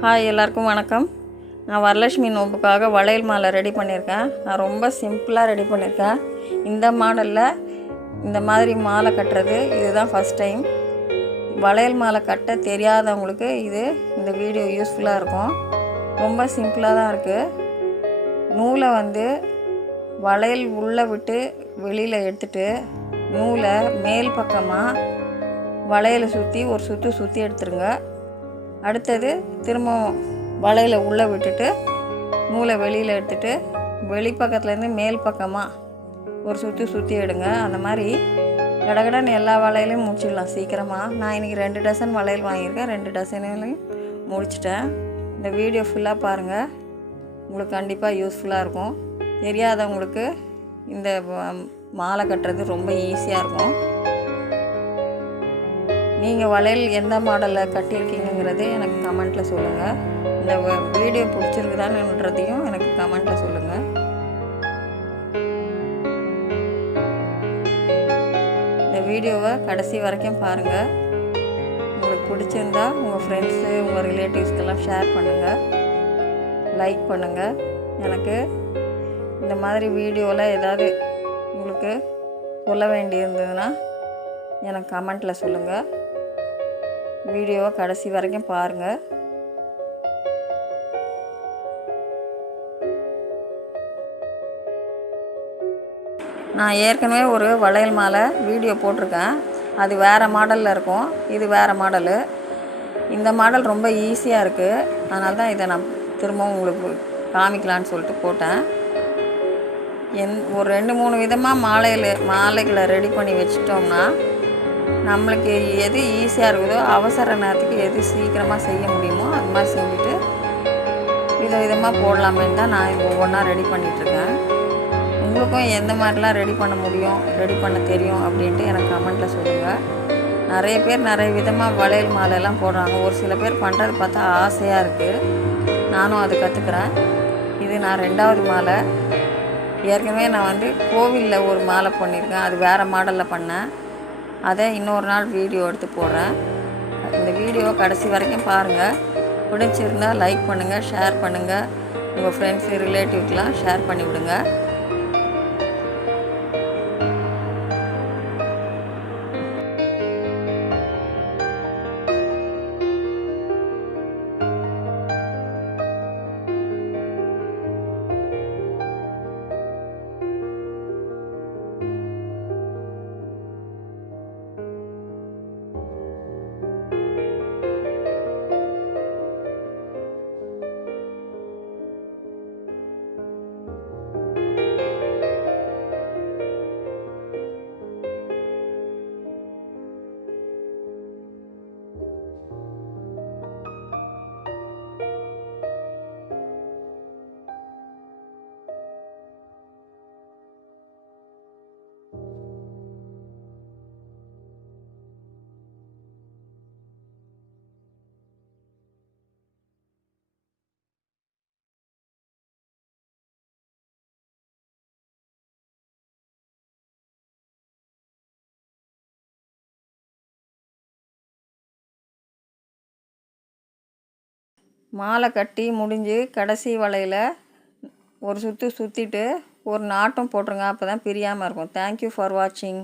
Hi எல்லாருக்கும் வணக்கம். நான் வரலட்சுமி நோம்புக்காக வளையல் மாலை ரெடி பண்ணியிருக்கேன். நான் ரொம்ப சிம்பிளாக ரெடி பண்ணியிருக்கேன். இந்த மாடலில் இந்த மாதிரி மாலை கட்டுறது இதுதான் ஃபஸ்ட் டைம் வளையல் மாலை கட்ட தெரியாதவங்களுக்கு இது இந்த வீடியோ யூஸ்ஃபுல்லாக இருக்கும். ரொம்ப சிம்பிளாக தான் இருக்குது நூலை வந்து வளையல் உள்ளே விட்டு வெளியில் எடுத்துட்டு நூலை மேல் பக்கமாக வளையலை சுற்றி ஒரு சுற்று சுற்றி எடுத்துருங்க. அடுத்தது திரும்ப வலையில் உள்ளே விட்டுட்டு நூலை வெளியில் எடுத்துட்டு வெளிப்பக்கத்துலேருந்து மேல் பக்கமாக ஒரு சுற்றி சுற்றி எடுங்க. அந்த மாதிரி கடகடன் எல்லா வளையலையும் முடிச்சிடலாம் சீக்கிரமாக நான் இன்றைக்கி ரெண்டு டசன் வளையல் வாங்கியிருக்கேன். ரெண்டு டசனையும் முடிச்சிட்டேன். இந்த வீடியோ ஃபுல்லாக பாருங்கள் உங்களுக்கு கண்டிப்பாக யூஸ்ஃபுல்லாக இருக்கும். தெரியாதவங்களுக்கு இந்த மாலை கட்டுறது ரொம்ப ஈஸியாக இருக்கும். நீங்கள் வளையல் எந்த மாடலில் கட்டியிருக்கீங்கிறது எனக்கு கமெண்ட்டில் சொல்லுங்கள் இந்த வீடியோ பிடிச்சிருக்குதான்ன்றதையும் எனக்கு கமெண்ட்டில் சொல்லுங்கள் இந்த வீடியோவை கடைசி வரைக்கும் பாருங்கள் உங்களுக்கு பிடிச்சிருந்தா உங்கள் ஃப்ரெண்ட்ஸு உங்கள் ரிலேட்டிவ்ஸ்க்கெல்லாம் ஷேர் பண்ணுங்கள் லைக் பண்ணுங்கள் எனக்கு இந்த மாதிரி வீடியோவில் ஏதாவது உங்களுக்கு சொல்ல வேண்டியிருந்ததுன்னா எனக்கு கமெண்ட்டில் சொல்லுங்கள் வீடியோவை கடைசி வரைக்கும் பாருங்கள் நான் ஏற்கனவே ஒரு வளையல் மாலை வீடியோ போட்டிருக்கேன். அது வேறு மாடலில் இருக்கும். இது வேறு மாடலு. இந்த மாடல் ரொம்ப ஈஸியாக இருக்குது அதனால தான் இதை நான் திரும்பவும் உங்களுக்கு காமிக்கலான்னு சொல்லிட்டு போட்டேன். என் ஒரு ரெண்டு மூணு விதமாக மாலையில் மாலைகளை ரெடி பண்ணி வச்சிட்டோம்னா நம்மளுக்கு எது ஈஸியாக இருக்குதோ அவசர நேரத்துக்கு எது சீக்கிரமாக செய்ய முடியுமோ அது மாதிரி செஞ்சுட்டு வித விதமாக போடலாமேன்னு தான் நான் ஒவ்வொன்றா ரெடி பண்ணிகிட்ருக்கேன் உங்களுக்கும் எந்த மாதிரிலாம் ரெடி பண்ண முடியும் ரெடி பண்ண தெரியும் அப்படின்ட்டு எனக்கு கமெண்ட்டில் சொல்லுங்கள் நிறைய பேர் நிறைய விதமாக வளையல் மாலையெல்லாம் போடுறாங்க. ஒரு சில பேர் பண்ணுறது பார்த்தா ஆசையாக இருக்குது நானும் அது கற்றுக்குறேன் இது நான் ரெண்டாவது மாலை. ஏற்கனவே நான் வந்து கோவிலில் ஒரு மாலை பண்ணியிருக்கேன். அது வேறு மாடலில் பண்ணேன். அதை இன்னொரு நாள் வீடியோ எடுத்து போடுறேன். இந்த வீடியோ கடைசி வரைக்கும் பாருங்கள் பிடிச்சிருந்தால் லைக் பண்ணுங்கள் ஷேர் பண்ணுங்கள் உங்கள் ஃப்ரெண்ட்ஸு ரிலேட்டிவ்க்கெலாம் ஷேர் பண்ணிவிடுங்க. மாலை கட்டி முடிஞ்சு கடைசி வலையில் ஒரு சுற்று சுற்றிட்டு ஒரு நாட்டம் போட்டுருங்க அப்போ தான் பிரியாமல் இருக்கும் தேங்க்யூ ஃபார் வாட்சிங்